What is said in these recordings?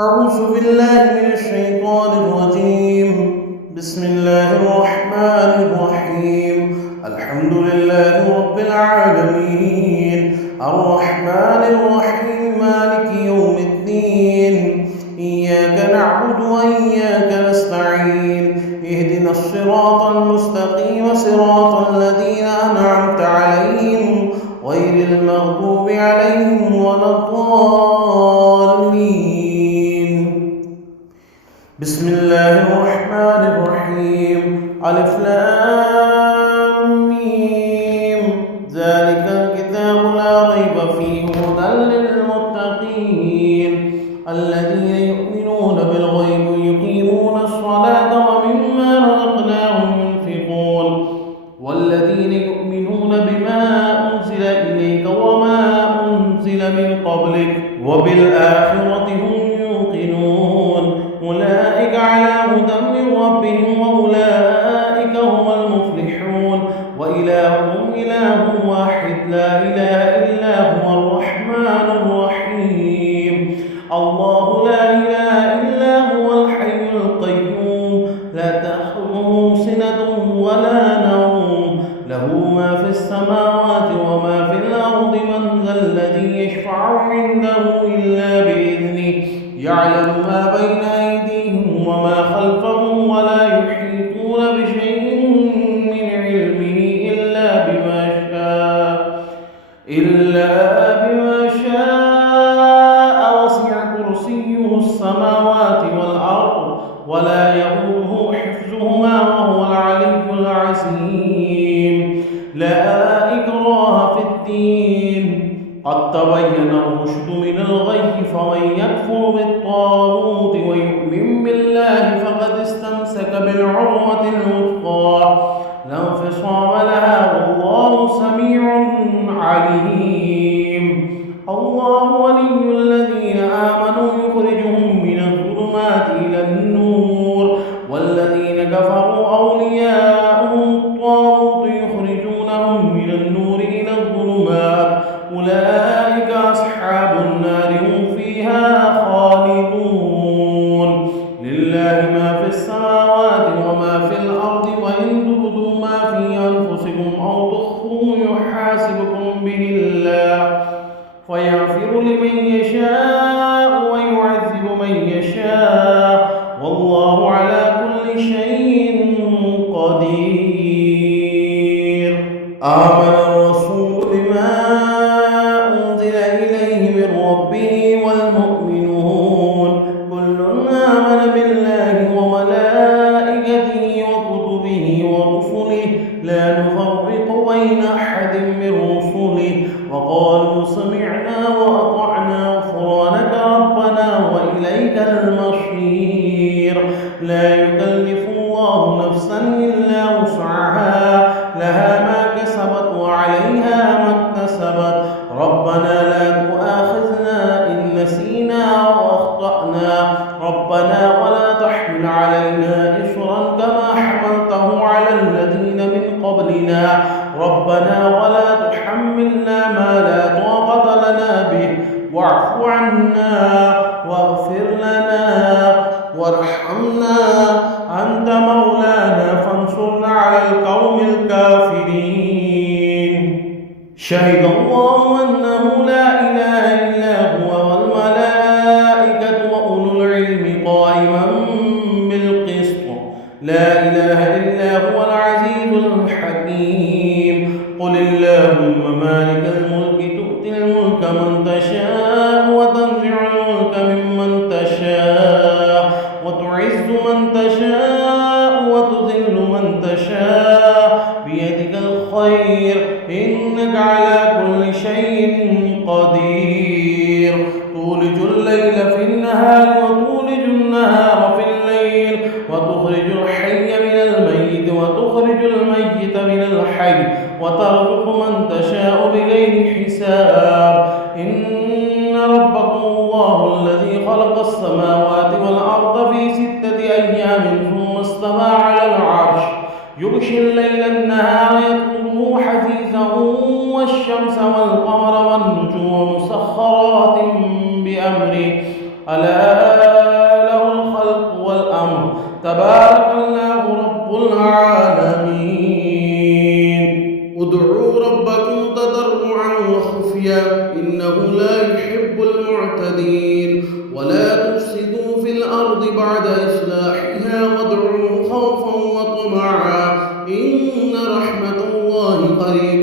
أعوذ بالله من الشيطان الرجيم. بسم الله الرحمن الرحيم. الحمد لله رب العالمين الرحمن الرحيم مالك يوم الدين. إياك نعبد وإياك نستعين. اهدنا الصراط المستقيم صراط الذين أنعمت عليهم غير المغضوب عليهم ولا الضالين. بسم الله الرحمن الرحيم. ألف لام ميم. ذلك الكتاب لا ريب فيه هدى للمتقين الذين يؤمنون بالغيب ويقيمون الصلاة ومما رزقناهم ينفقون والذين يؤمنون بما أنزل إليك وما أنزل من قبلك وبالآخرة هم يوقنون أولئك على هدى من ربهم وأولئك هم المفلحون. وإلهكم إله واحد لا إله إلا هو الرحمن الرحيم. الله لا إله إلا هو الحي القيوم لا تأخذه سنة ولا نوم له ما في السماوات وما في الأرض من ذا الذي يشفع عنده إلا بإذنه يعلم ما بين أيديهم وما خلفهم ولا يحيطون بشيء من علمه إلا بما شاء وسع كرسيه السماوات والأرض ولا يؤوده حفظهما وهو العلي العظيم. لا إكراه في الدين قد تبين الرشد من الغي فمن يكفر بالطاغوت ويؤمن بالله فقد استمسك بالعروة الوثقى لا انفصام لها والله سميع عليم. الله ولي الذين آمنوا يخرجهم من الظلمات إلى النور والذين كفروا أولياءهم الطاغوت يخرجونهم من النور إلى الظلمات أولئك أصحاب النار هم فيها خالدون. لله ما في السماوات وما في الأرض وإن تبدوا ما في أنفسكم أو تخفوه يحاسبكم به الله فيغفر لمن يشاء ويعذب من يشاء والله على كل شيء قدير. آمن الرسول بما أنزل إليه من ربه والمؤمنون كل آمن بالله وملائكته وكتبه ورسله لا نفرق بين أحد من رسله وقالوا سمعنا وأطعنا غفرانك ربنا وإليك المصير. لا يكلف الله نفسا إلا وسعها لها ما كسبت وعليها ما اكتسبت ربنا لا تؤاخذنا إن نسينا وأخطأنا ربنا ولا تحمل علينا إصرا كما حملته على الذين من قبلنا ربنا ولا تحملنا ما لا طاقة لنا به واعف عنا واغفر لنا وارحمنا أنت مولانا فانصرنا على القوم الكافرين. شهد الله أنه لا إله إلا هو والملائكة وأولو العلم قائما بالقسط لا إله إلا هو العزيز الحكيم. قل اللهم مالك الملك تؤتي الملك من تشاء وتنزع الملك ممن تشاء وتعز من تشاء وتذل من تشاء بيدك الخير إنك على كل شيء قدير. تولج الليل في النهار وتولج النهار في الليل وتخرج الحي من الميت وتخرج الميت من الحي وترزق من تشاء بغير حساب. إن ربكم الله الذي خلق السماوات والأرض في 6 أيام ثم استوى على العرش يغشي الليل النهار يطلبه حثيثا والشمس والقمر والنجوم مسخرات بأمره ألا تبارك الله رب العالمين. ادعوا ربكم تضرعا وخفيا إنه لا يحب المعتدين. ولا تفسدوا في الأرض بعد إصلاحها وادعوه خوفا وطمعا إن رحمة الله قريب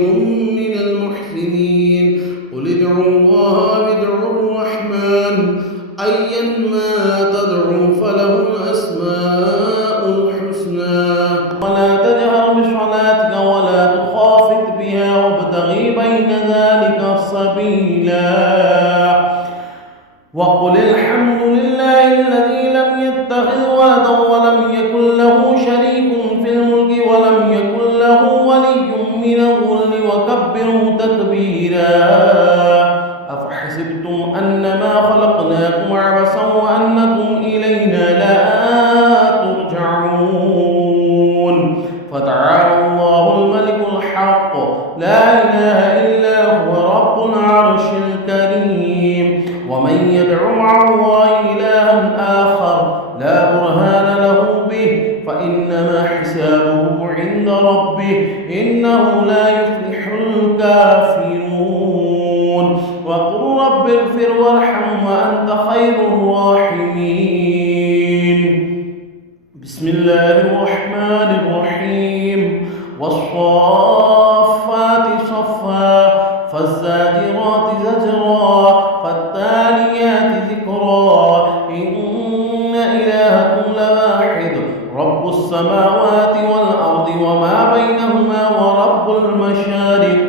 من المحسنين. قل ادعوا الله وادعوا الرحمن أينما تدعوا فله الأسماء الحسنى. ولا تجهر بصلاتك ولا تخافت بها وابتغ بين ذلك سبيلا. وقل الحمد لله الذي لم يتخذ ولدا ولم يكن له شريك في الملك ولم يكن له ولي من الذل وكبره تكبيرا. أفحسبتم أنما خلقناكم عبثا وأنكم إلينا لا ترجعون. فتعالى الله الملك الحق لا إله إلا هو رب العرش الكريم. ومن يدع مع الله إلها آخر لا برهان له به فإنما حسابه عند ربه إنه لا يفلح الكافرون. وقل رب اغفر وارحم وأنت خير الراحمين. بسم الله الرحمن الرحيم. والصافات صفا فالزاجرات زجرا فالتاليات ذكرا إن إلهكم لواحد رب السماوات والأرض وما بينهما ورب المشارق.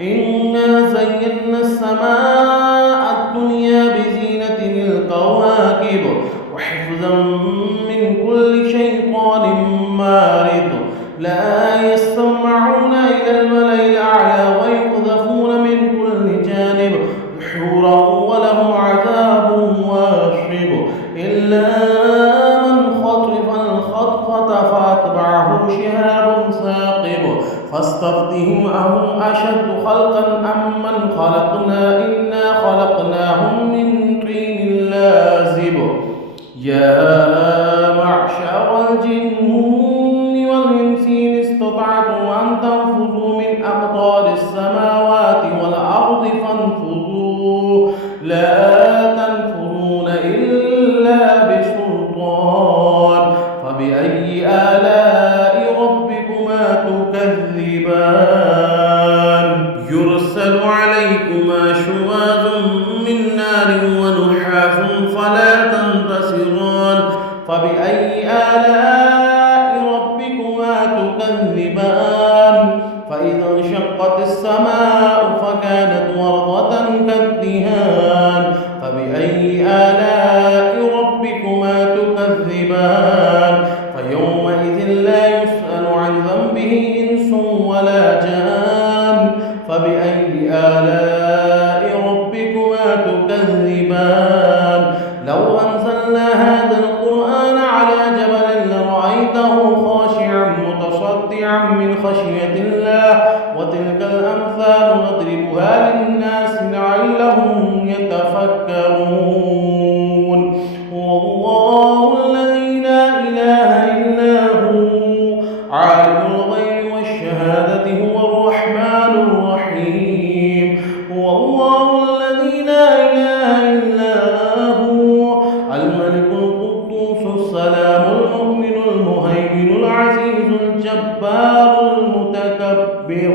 إنا زينا السماء الدنيا بزينة الكواكب وحفظا من كل شيطان مارد. لا يستمعون إلى الملأ الأعلى ويقذفون من كل جانب دحورا ولهم عذاب واصب. إلا من خطف الخطفة فأتبعه شهاب ثاقب. فاستفتهم أهم أشد خلقا أم من خلقنا إنا خلقناهم من طين لازب. يا معشر الجن والإنس إن استطعتم أن تنفذوا من أقطار السماوات والأرض فانفذوا لا تنفذون إلا بسلطان. فبأي آلاء ربكما تكذبان. يرسل عليكما شواظ من نار ونحاس فلا تنتصران. فبأي آلاء ربكما تكذبان. فإذا انشقت السماء فكانت وردة كالدهان. فبأي آلاء ربكما تكذبان. فيومئذ لا يسأل عن ذنبه إنس ولا جان. فبأي آلاء ربكما تكذبان. لو أنزلنا هذا القرآن على جبل لرأيته خاشعا متصدعا من خشية الله. وتلك الأمثال نضربها للناس لعلهم يتفكرون. هو الله الذي لا إله إلا هو عالم الغيب والشهادة هو الرحمن الرحيم. هو الله الذي لا إله إلا هو الملك القدوس السلام المؤمن المهيمن العزيز الجبار المتكبر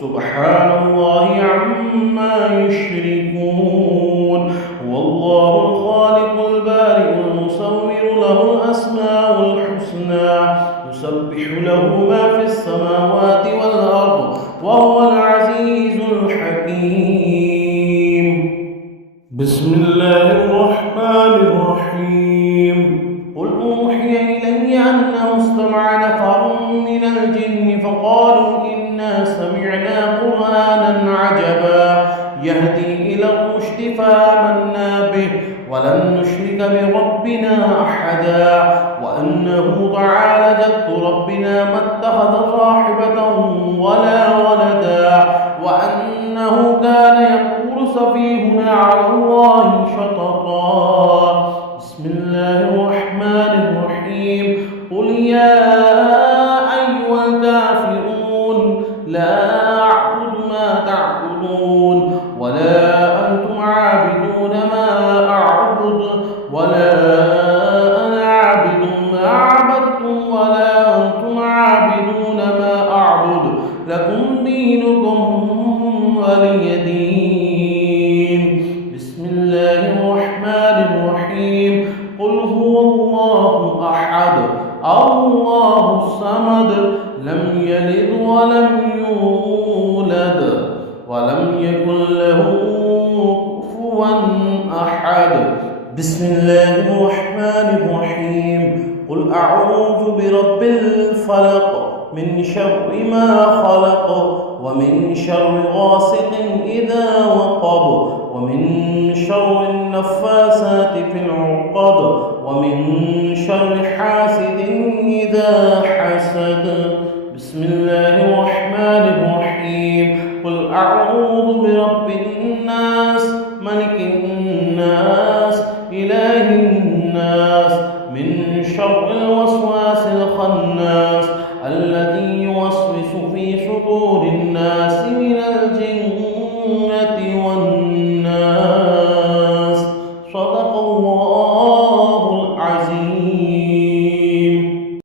سبحان الله عما يشركون. هو الله الخالق البارئ المصور له الأسماء الحسنى يسبح له ما في السماوات والأرض وهو العزيز الحكيم. بسم الله الرحمن الرحيم. قل أوحي إلي أنه استمع نفر من الجن فقالوا إنا سمعنا قرآنا عجبا يهدي إلى الرشد فآمنا به ولن نشرك بربنا أحدا. وأنه تعالى جد ربنا ما اتخذ صاحبة ولا ولدا. وأنه كان يقول سفيهنا على الله شططا. بسم الله الرحمن الرحيم. قل يا أيها الكافرون لا أعبد ما تعبدون ولا أنتم عابدون ما أعبد ولا أنا عابد ما عبدتم ولا أنتم عابدون ما أعبد لكم دينكم ولي دين. بسم الله الرحمن الرحيم. قل هو الله أحد الله الصمد لم يلد ولم يولد ولم يكن له كفوا أحد. بسم الله الرحمن الرحيم. قل أعوذ برب الفلق من شر ما خلق ومن شر غاسق إذا وقب ومن شر النفاثات في العقد ومن شر حاسد إذا حسد. بسم الله الرحمن الرحيم. قل أعوذ برب الناس ملك الناس إله الناس من شر الوسواس الخناس